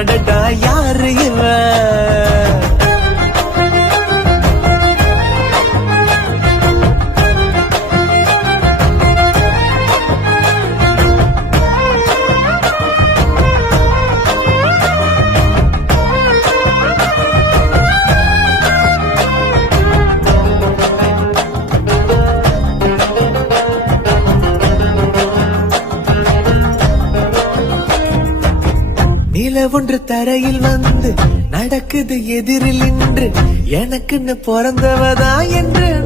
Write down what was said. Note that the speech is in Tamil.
அடடா யாரு இவன்? நில ஒன்று தரையில் வந்து நடக்குது எதிரில் நின்று எனக்குன்னு பிறந்தவதா என்று